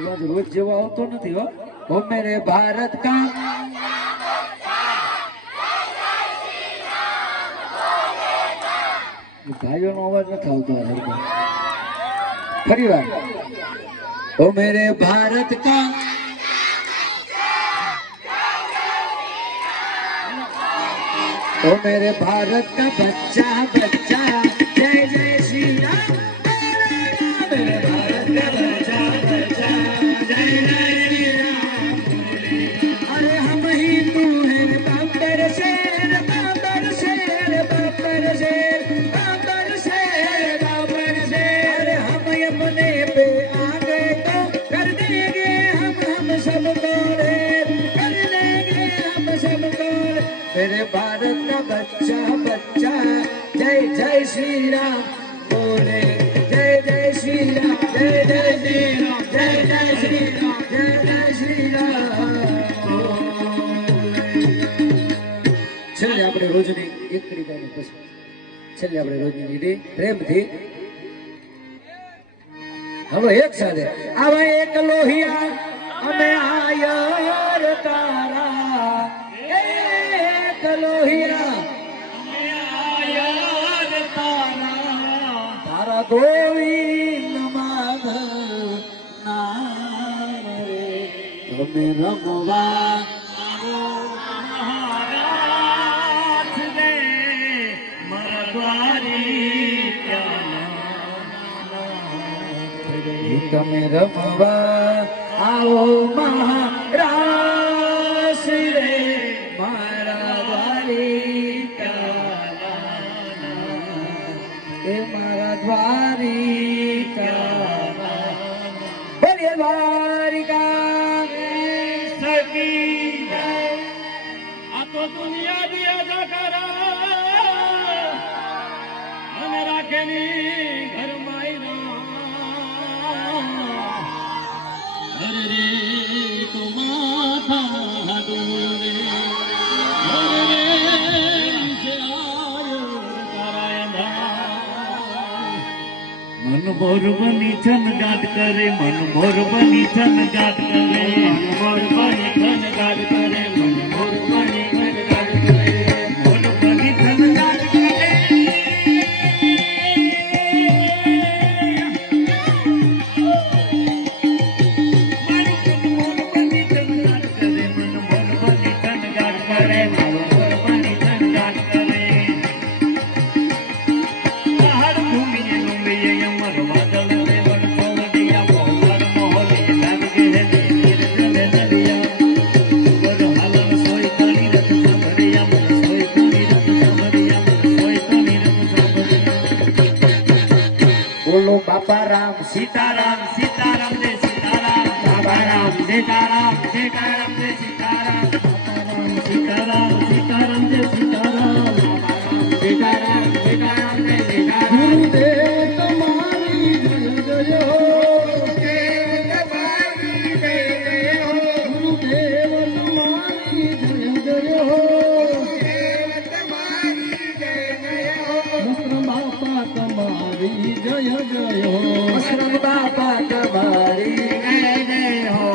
રોજ જેવો આવતો નથી હો. ઓ મેરે ભારત કા ભાઈઓનો અવાજ નથી આવતો ફરી વાર. ઓ મેરે ભારત કા ओ मेरे भारत का बच्चा बच्चा जय जय श्री राम. मेरे भारत का बच्चा बच्चा जय जय श्री राम. अरे हम ही तू है बाबर शेर बाबर शेर बाबर शेर बाबर शेर बाबर शेर. अरे हम अपने पे आ गए तो कर देंगे हम सबको कर देंगे हम सबको. मेरे भारत का बच्चा बच्चा जय जय श्री राम बोले. जय जय श्री राम जय जय श्री राम जय जय श्री राम जय जय श्री राम. છેલ્લે આપણે રોજની એક કડી પછી છેલ્લે આપણે રોજની લીધી પ્રેમથી. હવે એક સાથે આવા એક લોહિયા અમે આયર તારા लोहिया तारा गोविंद माधव नाम रे તમે રમવા महाराज रे मरद्वारी તમે રમવા આવો महाराज रे मारा द्वारिका बोलिए द्वारिका सकी. आ तो दुनिया दिया जकरा मन राखेनी घर मायना. अरे रे तो माथा डोले मन मोर बनी छन गाट करे मन मोर बनी छन गाट करे मन मोर बनी छन गाट करे मन मोर बनी छन गाट करे मोर बनी छन गाट करे. मन मोर बनी छन गाट करे मन मोर बनी छन गाट करे मन मोर बनी छन गाट करे. पहाड़ भूमि लुंबी अमर बादल रेवण पवनिया मोहर मोहली लाग गए नीर जल नलिया बर हालन सोई तणी रत सबरिया मन सोई तणी रत सबरिया मन सोई तणी रत सबरिया. बोलो बाबा राम सीताराम सीताराम जय सीताराम बाबा राम सीताराम सीताराम जय सीताराम बाबा राम सीताराम सीताराम जय सीताराम बाबा राम सीताराम सीताराम जय सीताराम. गुरुदेव तुम्हारी जय जय हो गुरुदेव तुम्हारी जय जय हो गुरुदेव तुम्हारी जय जय हो गुरुदेव तुम्हारी जय जय हो. मस्त्र बापा तुम्हारी जय जय हो मस्त्र बापा तुम्हारी जय जय हो.